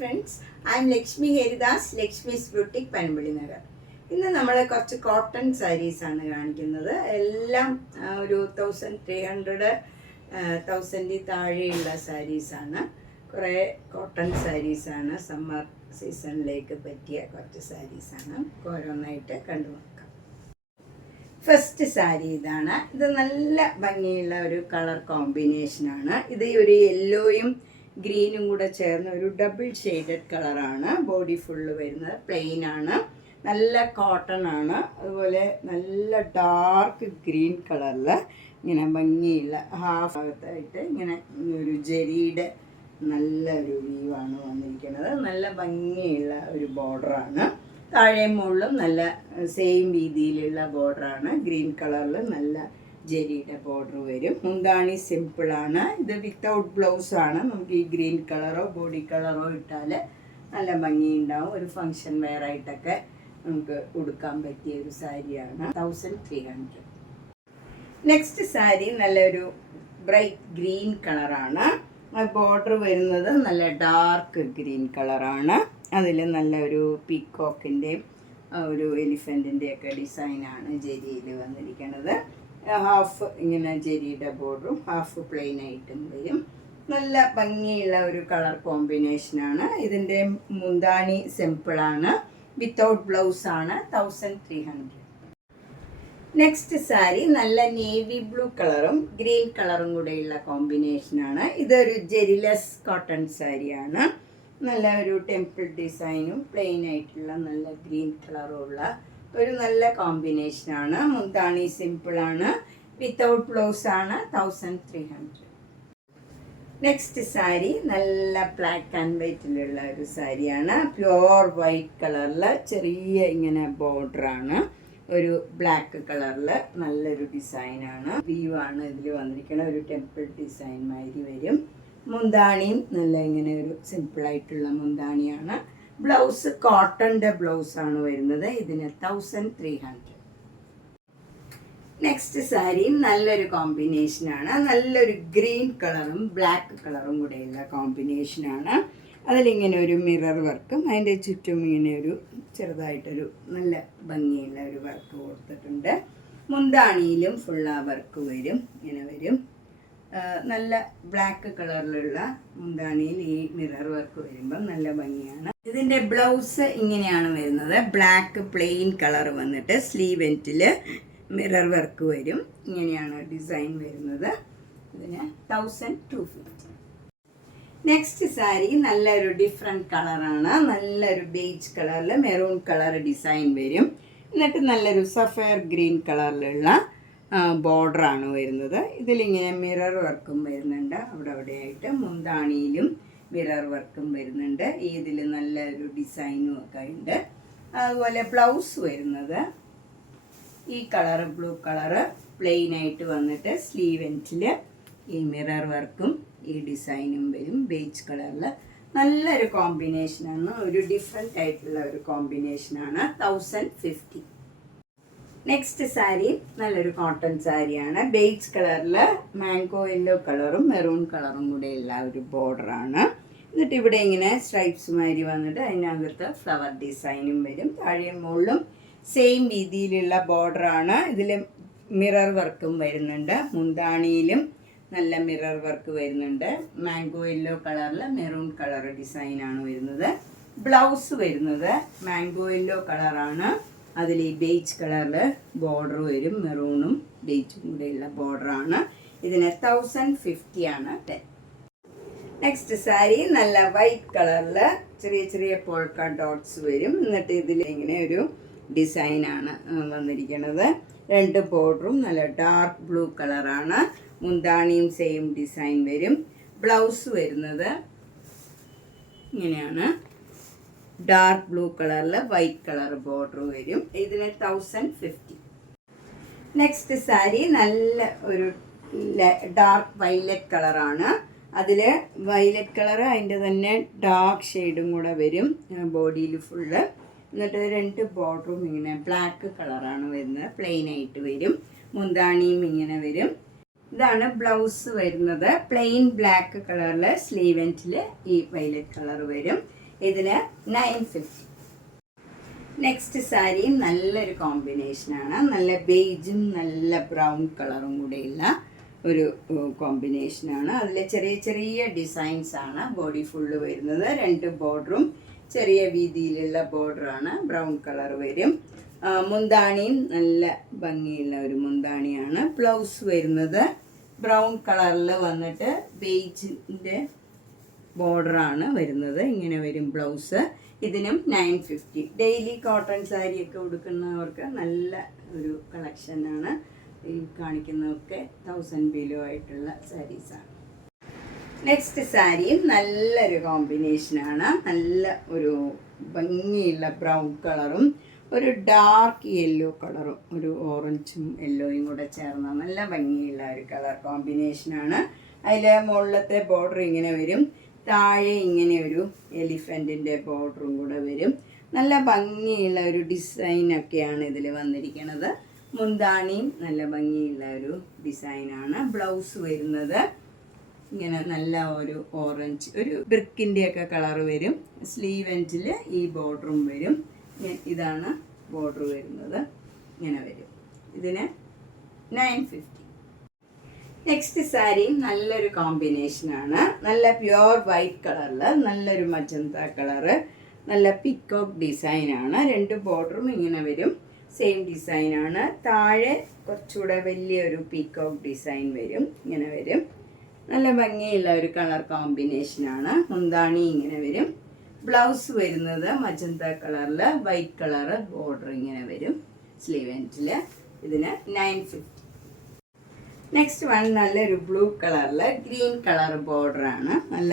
Friends, I M Lakshmi Haridas, Lakshmi's boutique Panampilly Nagar. ഇന്ന് നമ്മൾ കുറച്ച് കോട്ടൺ സാരീസാണ് കാണിക്കുന്നത്. എല്ലാം ഒരു 1300 1000 താഴെയുള്ള സാരീസാണ്. കുറേ കോട്ടൺ സാരീസാണ്. സമ്മർ സീസണിലേക്ക് പറ്റിയ കുറച്ച് സാരീസാണ്. ഓരോന്നായിട്ട് കണ്ടു നോക്കാം. ഫസ്റ്റ് സാരി ഇതാണ്. ഇത് നല്ല ഭംഗിയുള്ള ഒരു കളർ കോമ്പിനേഷനാണ്. ഇത് ഒരു യെല്ലോയും ഗ്രീനും കൂടെ ചേർന്ന ഒരു ഡബിൾ ഷെയ്ഡഡ് കളറാണ്. ബോഡി ഫുള്ള് വരുന്നത് പ്ലെയിൻ ആണ്. നല്ല കോട്ടൺ ആണ്. അതുപോലെ നല്ല ഡാർക്ക് ഗ്രീൻ കളറിൽ ഇങ്ങനെ ഭംഗിയുള്ള ഹാഫ് ഭാഗത്തായിട്ട് ഇങ്ങനെ ഒരു ജെരിയുടെ നല്ലൊരു വ്യൂവാണ് വന്നിരിക്കുന്നത്. നല്ല ഭംഗിയുള്ള ഒരു ബോർഡറാണ്. താഴെ മുകളിലും നല്ല സെയിം രീതിയിലുള്ള ബോർഡറാണ്. ഗ്രീൻ കളറിൽ നല്ല ജെരിയുടെ ബോർഡർ വരും. മുന്താണി സിമ്പിളാണ്. ഇത് വിത്തൗട്ട് ബ്ലൗസാണ്. നമുക്ക് ഈ ഗ്രീൻ കളറോ ബോഡി കളറോ ഇട്ടാൽ നല്ല ഭംഗിയുണ്ടാവും. ഒരു ഫങ്ഷൻ വെയർ ആയിട്ടൊക്കെ നമുക്ക് ഉടുക്കാൻ പറ്റിയ ഒരു സാരിയാണ്. 1300. നെക്സ്റ്റ് സാരി നല്ലൊരു ബ്രൈറ്റ് ഗ്രീൻ കളറാണ്. ബോർഡർ വരുന്നത് നല്ല ഡാർക്ക് ഗ്രീൻ കളറാണ്. അതിൽ നല്ലൊരു പീക്കോക്കിൻ്റെയും ഒരു എലിഫൻറ്റിൻ്റെയൊക്കെ ഡിസൈനാണ് ജെരിയിൽ വന്നിരിക്കുന്നത്. ഹാഫ് ഇങ്ങനെ ജെരിയുടെ ബോർഡറും ഹാഫ് പ്ലെയിൻ ആയിട്ടും വരും. നല്ല ഭംഗിയുള്ള ഒരു കളർ കോമ്പിനേഷനാണ്. ഇതിൻ്റെ മുന്താണി സിമ്പിളാണ്. വിത്തൗട്ട് ബ്ലൗസാണ്. 1300. നെക്സ്റ്റ് സാരി നല്ല നേവി ബ്ലൂ കളറും ഗ്രീൻ കളറും കൂടെയുള്ള കോമ്പിനേഷനാണ്. ഇതൊരു ജെരിലെസ് കോട്ടൺ സാരിയാണ്. നല്ല ഒരു ടെമ്പിൾ ഡിസൈനും പ്ലെയിൻ ആയിട്ടുള്ള നല്ല ഗ്രീൻ കളറും ഉള്ള ഒരു നല്ല കോമ്പിനേഷനാണ്. മുന്താണി സിമ്പിളാണ്. വിത്തൗട്ട് ബ്ലൗസാണ്. 1300. നെക്സ്റ്റ് സാരി നല്ല ബ്ലാക്ക് ആൻഡ് വൈറ്റിലുള്ള ഒരു സാരിയാണ്. പ്യുവർ വൈറ്റ് കളറിൽ ചെറിയ ഇങ്ങനെ ബോർഡറാണ്. ഒരു ബ്ലാക്ക് കളറിൽ നല്ലൊരു ഡിസൈനാണ്. വ്യൂ ആണ് ഇതിൽ വന്നിരിക്കുന്നത്. ഒരു ടെമ്പിൾ ഡിസൈൻ മാതിരി വരും. മുന്താണിയും നല്ല ഇങ്ങനെ ഒരു സിമ്പിളായിട്ടുള്ള മുന്താണിയാണ്. ബ്ലൗസ് കോട്ടൻ്റെ ബ്ലൗസാണ് വരുന്നത്. ഇതിന് 1300. നെക്സ്റ്റ് സാരി നല്ലൊരു കോമ്പിനേഷനാണ്. നല്ലൊരു ഗ്രീൻ കളറും ബ്ലാക്ക് കളറും കൂടെയുള്ള കോമ്പിനേഷനാണ്. അതിലിങ്ങനെ ഒരു മിറർ വർക്കും അതിൻ്റെ ചുറ്റും ഇങ്ങനെ ഒരു ചെറുതായിട്ടൊരു നല്ല ഭംഗിയുള്ള ഒരു വർക്ക് കൊടുത്തിട്ടുണ്ട്. മുന്താണിയിലും ഫുൾ ആ വർക്ക് വരും. ഇങ്ങനെ വരും. നല്ല ബ്ലാക്ക് കളറിലുള്ള മുന്താണിയിൽ ഈ മിറർ വർക്ക് വരുമ്പം നല്ല ഭംഗിയാണ്. ഇതിൻ്റെ ബ്ലൗസ് ഇങ്ങനെയാണ് വരുന്നത്. ബ്ലാക്ക് പ്ലെയിൻ കളർ വന്നിട്ട് സ്ലീവ് എൻഡിൽ മിറർ വർക്ക് വരും. ഇങ്ങനെയാണ് ഡിസൈൻ വരുന്നത്. ഇതിന് 1250. നെക്സ്റ്റ് സാരി നല്ലൊരു ഡിഫറെൻറ്റ് കളറാണ്. നല്ലൊരു ബേജ് കളറിൽ മെറൂൺ കളർ ഡിസൈൻ വരും. എന്നിട്ട് നല്ലൊരു സഫയർ ഗ്രീൻ കളറിലുള്ള ബോർഡറാണ് വരുന്നത്. ഇതിലിങ്ങനെ മിറർ വർക്കും വരുന്നുണ്ട്. അവിടെയായിട്ട് മുന്താണിയിലും മിറർ വർക്കും വരുന്നുണ്ട്. ഇതിൽ നല്ലൊരു ഡിസൈനും ഒക്കെ ഉണ്ട്. അതുപോലെ ബ്ലൗസ് വരുന്നത് ഈ കളറ് ബ്ലൂ കളറ് പ്ലെയിൻ ആയിട്ട് വന്നിട്ട് സ്ലീവ് എൻഡിൽ ഈ മിറർ വർക്കും ഈ ഡിസൈനും വരും. ബേജ് കളറിൽ നല്ലൊരു കോമ്പിനേഷനാണ്. ഒരു ഡിഫറെൻ്റ് ആയിട്ടുള്ള ഒരു കോമ്പിനേഷനാണ്. 1050. നെക്സ്റ്റ് സാരി നല്ലൊരു കോട്ടൺ സാരിയാണ്. ബേജ് കളറിൽ മാംഗോ യെല്ലോ കളറും മെറൂൺ കളറും കൂടെയുള്ള ഒരു ബോർഡറാണ്. എന്നിട്ട് ഇവിടെ ഇങ്ങനെ സ്ട്രൈപ്സ് മാതിരി വന്നിട്ട് അതിനകത്ത് ഫ്ലവർ ഡിസൈനും വരും. താഴെ മുകളിലും സെയിം രീതിയിലുള്ള ബോർഡറാണ്. ഇതിൽ മിറർ വർക്കും വരുന്നുണ്ട്. മുന്താണിയിലും നല്ല മിറർ വർക്ക് വരുന്നുണ്ട്. മാംഗോ യെല്ലോ കളറിൽ മെറൂൺ കളർ ഡിസൈനാണ് വരുന്നത്. ബ്ലൗസ് വരുന്നത് മാംഗോ യെല്ലോ കളറാണ്. അതിൽ ഈ ബേജ് കളറിൽ ബോർഡർ വരും. മെറൂണും ബേജും കൂടെയുള്ള ബോർഡറാണ്. ഇതിന് 1050 ആണ്. നെക്സ്റ്റ് സാരി നല്ല വൈറ്റ് കളറിൽ ചെറിയ ചെറിയ പോൾക്ക ഡോട്ട്സ് വരും. എന്നിട്ട് ഇതിൽ ഇങ്ങനെ ഒരു ഡിസൈനാണ് വന്നിരിക്കുന്നത്. രണ്ട് ബോർഡറും നല്ല ഡാർക്ക് ബ്ലൂ കളറാണ്. മുന്താണിയും സെയിം ഡിസൈൻ വരും. ബ്ലൗസ് വരുന്നത് ഇങ്ങനെയാണ്. ഡാർക്ക് ബ്ലൂ കളറിൽ വൈറ്റ് കളർ ബോർഡർ വരും. ഇതിന് 1050. നെക്സ്റ്റ് സാരി നല്ല ഒരു ഡാർക്ക് വയലറ്റ് കളറാണ്. അതിൽ വയലറ്റ് കളർ അതിൻ്റെ തന്നെ ഡാർക്ക് ഷെയ്ഡും കൂടെ വരും ബോഡിയിൽ ഫുള്ള്. എന്നിട്ട് രണ്ട് ബോർഡറും ഇങ്ങനെ ബ്ലാക്ക് കളറാണ് വരുന്നത്. പ്ലെയിൻ ആയിട്ട് വരും. മുന്താണിയും ഇങ്ങനെ വരും. ഇതാണ് ബ്ലൗസ് വരുന്നത്. പ്ലെയിൻ ബ്ലാക്ക് കളറിൽ സ്ലീവ് എൻഡിൽ ഈ വയലറ്റ് കളർ വരും. ഇതിന് 950. നെക്സ്റ്റ് സാരിയും നല്ലൊരു കോമ്പിനേഷനാണ്. നല്ല ബേജും നല്ല ബ്രൗൺ കളറും കൂടെയുള്ള ഒരു കോമ്പിനേഷനാണ്. അതിൽ ചെറിയ ചെറിയ ഡിസൈൻസ് ആണ് ബോഡി ഫുള്ള് വരുന്നത്. 2 ബോർഡറും ചെറിയ വീതിയിലുള്ള ബോർഡറാണ്. ബ്രൗൺ കളർ വരും. മുന്താണിയും നല്ല ഭംഗിയുള്ള ഒരു മുന്താണിയാണ്. ബ്ലൗസ് വരുന്നത് ബ്രൗൺ കളറിൽ വന്നിട്ട് ബേജിൻ്റെ ബോർഡറാണ് വരുന്നത്. ഇങ്ങനെ വരും ബ്ലൗസ്. ഇതിനും 950. ഡെയിലി കോട്ടൺ സാരിയൊക്കെ ഉടുക്കുന്നവർക്ക് നല്ല ഒരു കളക്ഷനാണ്. ഈ കാണിക്കുന്നതൊക്കെ 1000 ബിലോ ആയിട്ടുള്ള സാരീസാണ്. നെക്സ്റ്റ് സാരിയും നല്ലൊരു കോമ്പിനേഷനാണ്. നല്ല ഒരു ഭംഗിയുള്ള ബ്രൗൺ കളറും ഒരു ഡാർക്ക് യെല്ലോ കളറും ഒരു ഓറഞ്ചും യെല്ലോയും കൂടെ ചേർന്ന നല്ല ഭംഗിയുള്ള ഒരു കളർ കോമ്പിനേഷനാണ്. അതിൽ മുകളിലത്തെ ബോർഡർ ഇങ്ങനെ വരും. താഴെ ഇങ്ങനെ ഒരു എലിഫൻറ്റിൻ്റെ ബോർഡറും കൂടെ വരും. നല്ല ഭംഗിയുള്ള ഒരു ഡിസൈനൊക്കെയാണ് ഇതിൽ വന്നിരിക്കുന്നത്. മുന്താണിയും നല്ല ഭംഗിയുള്ള ഒരു ഡിസൈനാണ്. ബ്ലൗസ് വരുന്നത് ഇങ്ങനെ നല്ല ഒരു ഓറഞ്ച് ഒരു ബ്രിക്കിൻ്റെയൊക്കെ കളർ വരും. സ്ലീവ് എൻഡിൽ ഈ ബോർഡറും വരും. ഇതാണ് ബോർഡർ വരുന്നത്. ഇങ്ങനെ വരും. ഇതിന് 950. നെക്സ്റ്റ് സാരി നല്ലൊരു കോമ്പിനേഷനാണ്. നല്ല പ്യുവർ വൈറ്റ് കളറിൽ നല്ലൊരു മജന്ത കളറ്, നല്ല പിക്കോക്ക് ഡിസൈനാണ്. 2 ബോർഡറും ഇങ്ങനെ വരും. സെയിം ഡിസൈനാണ്. താഴെ കുറച്ചുകൂടെ വലിയൊരു പീക്കോക്ക് ഡിസൈൻ വരും. ഇങ്ങനെ വരും. നല്ല ഭംഗിയുള്ള ഒരു കളർ കോമ്പിനേഷനാണ്. മുന്താണി ഇങ്ങനെ വരും. ബ്ലൗസ് വരുന്നത് മജന്ത കളറിൽ വൈറ്റ് കളറ് ബോർഡർ ഇങ്ങനെ വരും സ്ലീവ് എൻഡിൽ. ഇതിന് 950. നെക്സ്റ്റ് വൺ നല്ലൊരു ബ്ലൂ കളറിൽ ഗ്രീൻ കളർ ബോർഡറാണ്. നല്ല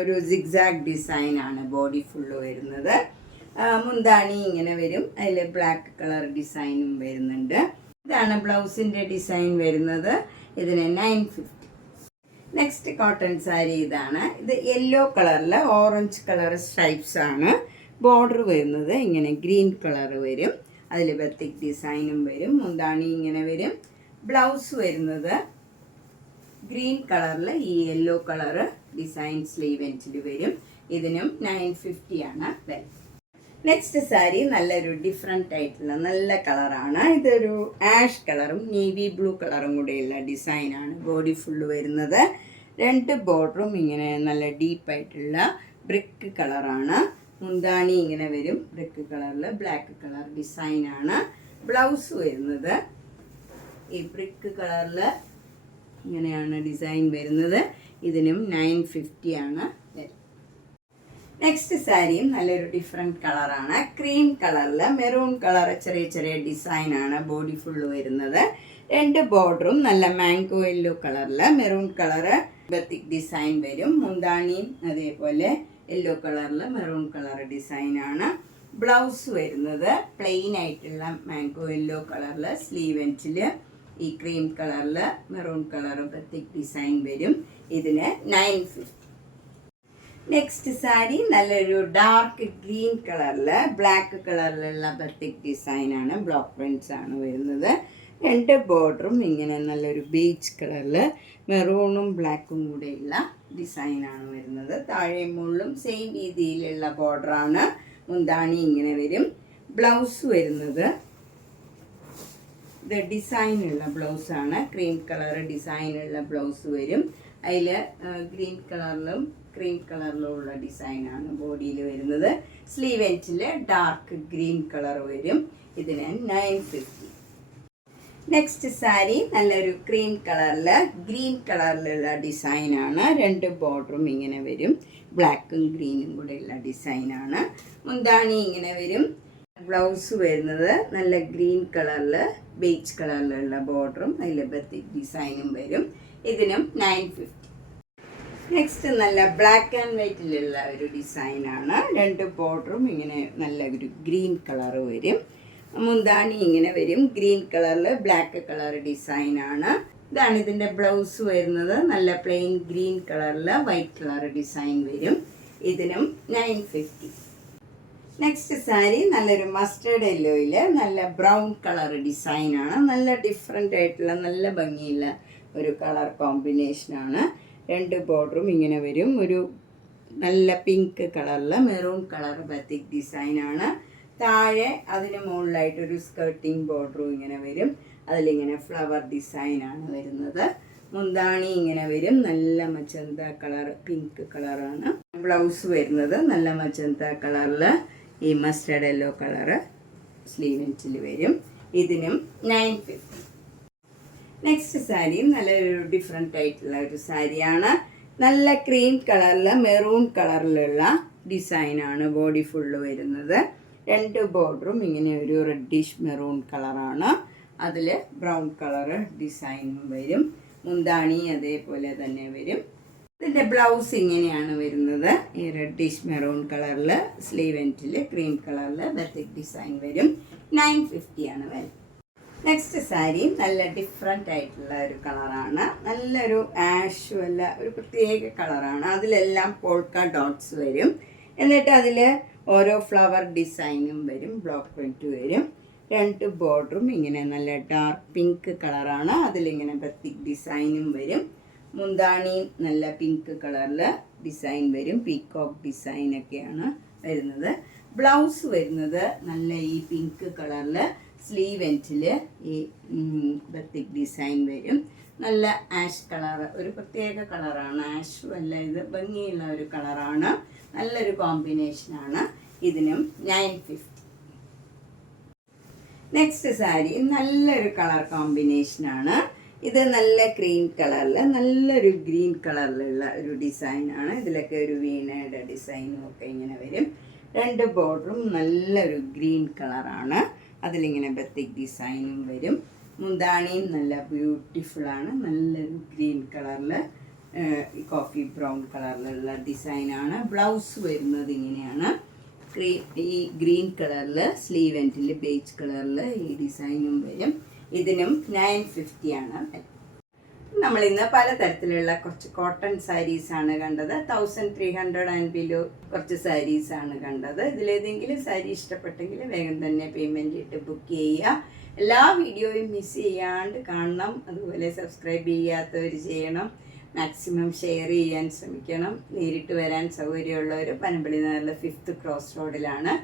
ഒരു സിഗ്സാഗ് ഡിസൈനാണ് ബോഡി ഫുള്ള് വരുന്നത്. മുന്താണി ഇങ്ങനെ വരും. അതിൽ ബ്ലാക്ക് കളർ ഡിസൈനും വരുന്നുണ്ട്. ഇതാണ് ബ്ലൗസിൻ്റെ ഡിസൈൻ വരുന്നത്. ഇതിന് 950. നെക്സ്റ്റ് കോട്ടൺ സാരി ഇതാണ്. ഇത് യെല്ലോ കളറിൽ ഓറഞ്ച് കളർ സ്ട്രൈപ്സ് ആണ്. ബോർഡർ വരുന്നത് ഇങ്ങനെ ഗ്രീൻ കളർ വരും. അതിൽ ബത്തിക് ഡിസൈനും വരും. മുന്താണി ഇങ്ങനെ വരും. ബ്ലൗസ് വരുന്നത് ഗ്രീൻ കളറിൽ ഈ യെല്ലോ കളറ് ഡിസൈൻ സ്ലീവ് എൻഡിൽ വരും. ഇതിനും 950 ആണ് വില. നെക്സ്റ്റ് സാരി നല്ലൊരു ഡിഫറെൻ്റ് ആയിട്ടുള്ള നല്ല കളറാണ്. ഇതൊരു ആഷ് കളറും നേവി ബ്ലൂ കളറും കൂടെയുള്ള ഡിസൈനാണ് ബോഡി ഫുള്ള് വരുന്നത്. 2 ബോർഡറും ഇങ്ങനെ നല്ല ഡീപ്പായിട്ടുള്ള ബ്രിക്ക് കളറാണ്. മുന്താണി ഇങ്ങനെ വരും. ബ്രിക്ക് കളറിൽ ബ്ലാക്ക് കളർ ഡിസൈനാണ്. ബ്ലൗസ് വരുന്നത് ഈ ബ്രിക്ക് കളറിൽ ഇങ്ങനെയാണ് ഡിസൈൻ വരുന്നത്. ഇതിനും 950 ആണ്. നെക്സ്റ്റ് സാരിയും നല്ലൊരു ഡിഫറെൻറ്റ് കളറാണ്. ക്രീം കളറിൽ മെറൂൺ കളർ ചെറിയ ചെറിയ ഡിസൈനാണ് ബോഡി ഫുള്ള് വരുന്നത്. 2 ബോർഡറും നല്ല മാംഗോ യെല്ലോ കളറിൽ മെറൂൺ കളറ് ബത്തിക് ഡിസൈൻ വരും. മുന്താണിയും അതേപോലെ യെല്ലോ കളറിൽ മെറൂൺ കളർ ഡിസൈനാണ്. ബ്ലൗസ് വരുന്നത് പ്ലെയിൻ ആയിട്ടുള്ള മാംഗോ യെല്ലോ കളറിൽ സ്ലീവ് എൻഡിൽ ഈ ക്രീം കളറിൽ മെറൂൺ കളർ ബത്തിക് ഡിസൈൻ വരും. ഇതിന് 950. നെക്സ്റ്റ് സാരി നല്ലൊരു ഡാർക്ക് ഗ്രീൻ കളറിൽ ബ്ലാക്ക് കളറിലുള്ള ബത്തിക് ഡിസൈനാണ്. ബ്ലോക്ക് പ്രിൻറ്റ്സ് ആണ് വരുന്നത്. 2 ബോർഡറും ഇങ്ങനെ നല്ലൊരു ബീച്ച് കളറിൽ മെറൂണും ബ്ലാക്കും കൂടെയുള്ള ഡിസൈനാണ് വരുന്നത്. താഴെ മുകളിലും സെയിം രീതിയിലുള്ള ബോർഡറാണ്. മുന്താണി ഇങ്ങനെ വരും. ബ്ലൗസ് വരുന്നത് ഇത് ഡിസൈനുള്ള ബ്ലൗസാണ്. ക്രീം കളർ ഡിസൈനുള്ള ബ്ലൗസ് വരും. അതിൽ ഗ്രീൻ കളറിലും ക്രീം കളറിലുള്ള ഡിസൈനാണ് ബോഡിയിൽ വരുന്നത്. സ്ലീവ് എൻഡിൽ ഡാർക്ക് ഗ്രീൻ കളർ വരും. ഇതിന് 950. നെക്സ്റ്റ് സാരി നല്ലൊരു ക്രീം കളറിൽ ഗ്രീൻ കളറിലുള്ള ഡിസൈനാണ്. 2 ബോർഡറും ഇങ്ങനെ വരും. ബ്ലാക്കും ഗ്രീനും കൂടെയുള്ള ഡിസൈനാണ്. മുന്താണി ഇങ്ങനെ വരും. ബ്ലൗസ് വരുന്നത് നല്ല ഗ്രീൻ കളറിൽ ബീച്ച് കളറിലുള്ള ബോർഡറും അതിൽ ബത്തിക് ഡിസൈനും വരും. ഇതിനും 950. നെക്സ്റ്റ് നല്ല ബ്ലാക്ക് ആൻഡ് വൈറ്റിലുള്ള ഒരു ഡിസൈനാണ്. 2 ബോർഡറും ഇങ്ങനെ നല്ല ഒരു ഗ്രീൻ കളർ വരും. മുന്താണി ഇങ്ങനെ വരും. ഗ്രീൻ കളറിൽ ബ്ലാക്ക് കളർ ഡിസൈനാണ്. ഇതാണ് ഇതിൻ്റെ ബ്ലൗസ് വരുന്നത്. നല്ല പ്ലെയിൻ ഗ്രീൻ കളറിൽ വൈറ്റ് കളർ ഡിസൈൻ വരും. ഇതിനും 950. നെക്സ്റ്റ് സാരി നല്ലൊരു മസ്റ്റേർഡ് യെല്ലോയിൽ നല്ല ബ്രൗൺ കളർ ഡിസൈനാണ്. നല്ല ഡിഫറെൻ്റ് ആയിട്ടുള്ള നല്ല ഭംഗിയുള്ള ഒരു കളർ കോമ്പിനേഷനാണ്. 2 ബോർഡറും ഇങ്ങനെ വരും. ഒരു നല്ല പിങ്ക് കളറിൽ മെറൂൺ കളർ ബത്തിക് ഡിസൈനാണ്. താഴെ അതിന് മുകളിലായിട്ടൊരു സ്കേർട്ടിങ് ബോർഡറും ഇങ്ങനെ വരും. അതിലിങ്ങനെ ഫ്ലവർ ഡിസൈനാണ് വരുന്നത്. മുന്താണി ഇങ്ങനെ വരും. നല്ല മജന്ത കളർ പിങ്ക് കളറാണ്. ബ്ലൗസ് വരുന്നത് നല്ല മജന്ത കളറിൽ ഈ മസ്റ്റർഡ് യെല്ലോ കളറ് സ്ലീവെൻറ്റിൽ വരും. ഇതിനും 950. നെക്സ്റ്റ് സാരിയും നല്ലൊരു ഡിഫറെൻ്റ് ആയിട്ടുള്ള ഒരു സാരിയാണ്. നല്ല ക്രീം കളറിൽ മെറൂൺ കളറിലുള്ള ഡിസൈനാണ് ബോഡി ഫുള്ള് വരുന്നത്. 2 ബോർഡറും ഇങ്ങനെ ഒരു റെഡിഷ് മെറൂൺ കളറാണ്. അതിൽ ബ്രൗൺ കളറ് ഡിസൈനും വരും. മുന്താണി അതേപോലെ തന്നെ വരും. ഇതിൻ്റെ ബ്ലൗസ് ഇങ്ങനെയാണ് വരുന്നത്. ഈ റെഡിഷ് മെറൂൺ കളറിൽ സ്ലീവെൻറ്റിൽ ക്രീം കളറിൽ ബത്തിക് ഡിസൈൻ വരും. 950 ആണ് വരും. നെക്സ്റ്റ് സാരി നല്ല ഡിഫറെൻ്റ് ആയിട്ടുള്ള ഒരു കളറാണ്. നല്ലൊരു ആഷും അല്ല ഒരു പ്രത്യേക കളറാണ്. അതിലെല്ലാം പോൾക്ക ഡോട്ട്സ് വരും. എന്നിട്ട് അതിൽ ഓരോ ഫ്ലവർ ഡിസൈനും വരും. ബ്ലോക്ക് പ്രിൻറ്റ് വരും. 2 ബോർഡറും ഇങ്ങനെ നല്ല ഡാർക്ക് പിങ്ക് കളറാണ്. അതിലിങ്ങനെ ബത്തിക് ഡിസൈനും വരും. മുന്താണി നല്ല പിങ്ക് കളറിൽ ഡിസൈൻ വരും. പീക്കോക്ക് ഡിസൈനൊക്കെയാണ് വരുന്നത്. ബ്ലൗസ് വരുന്നത് നല്ല ഈ പിങ്ക് കളറിൽ സ്ലീവെൻറ്റിൽ ഈ ബത്തിക് ഡിസൈൻ വരും. നല്ല ആഷ് കളർ, ഒരു പ്രത്യേക കളറാണ്. ആഷും അല്ല, ഇത് ഭംഗിയുള്ള ഒരു കളറാണ്. നല്ലൊരു കോമ്പിനേഷനാണ്. ഇതിനും 950. നെക്സ്റ്റ് സാരി നല്ലൊരു കളർ കോമ്പിനേഷനാണ്. ഇത് നല്ല ക്രീം കളറിൽ നല്ലൊരു ഗ്രീൻ കളറിലുള്ള ഒരു ഡിസൈനാണ്. ഇതിലൊക്കെ ഒരു വീണയുടെ ഡിസൈനും ഒക്കെ ഇങ്ങനെ വരും. 2 ബോർഡറും നല്ലൊരു ഗ്രീൻ കളറാണ്. അതിലിങ്ങനെ ബത്തിക് ഡിസൈനും വരും. മുന്താണിയും നല്ല ബ്യൂട്ടിഫുള്ളാണ്. നല്ലൊരു ഗ്രീൻ കളറിൽ കോഫി ബ്രൗൺ കളറിലുള്ള ഡിസൈനാണ്. ബ്ലൗസ് വരുന്നത് ഇങ്ങനെയാണ്. ഈ ഗ്രീൻ കളറിൽ സ്ലീവെൻറ്റിൽ ബേജ് കളറിൽ ഈ ഡിസൈനും വരും. ഇതിനും 950 ആണ്. നമ്മളിന്ന് പലതരത്തിലുള്ള കുറച്ച് കോട്ടൺ സാരീസാണ് കണ്ടത്. 1300 ആൻഡ് ബിലോ കുറച്ച് സാരീസാണ് കണ്ടത്. ഇതിലേതെങ്കിലും സാരി ഇഷ്ടപ്പെട്ടെങ്കിൽ വേഗം തന്നെ പേയ്മെൻറ്റ് ഇട്ട് ബുക്ക് ചെയ്യുക. എല്ലാ വീഡിയോയും മിസ് ചെയ്യാണ്ട് കാണണം. അതുപോലെ സബ്സ്ക്രൈബ് ചെയ്യാത്തവർ ചെയ്യണം. മാക്സിമം ഷെയർ ചെയ്യാൻ ശ്രമിക്കണം. നേരിട്ട് വരാൻ സൗകര്യമുള്ളവർ പനമ്പള്ളി നഗറിലെ 5th ക്രോസ് റോഡിലാണ്.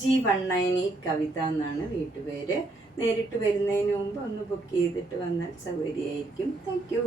G198 കവിത എന്നാണ് വീട്ടുപേര്. നേരിട്ട് വരുന്നതിന് മുമ്പ് ഒന്ന് ബുക്ക് ചെയ്തിട്ട് വന്നാൽ സൗകര്യമായിരിക്കും. Thank you.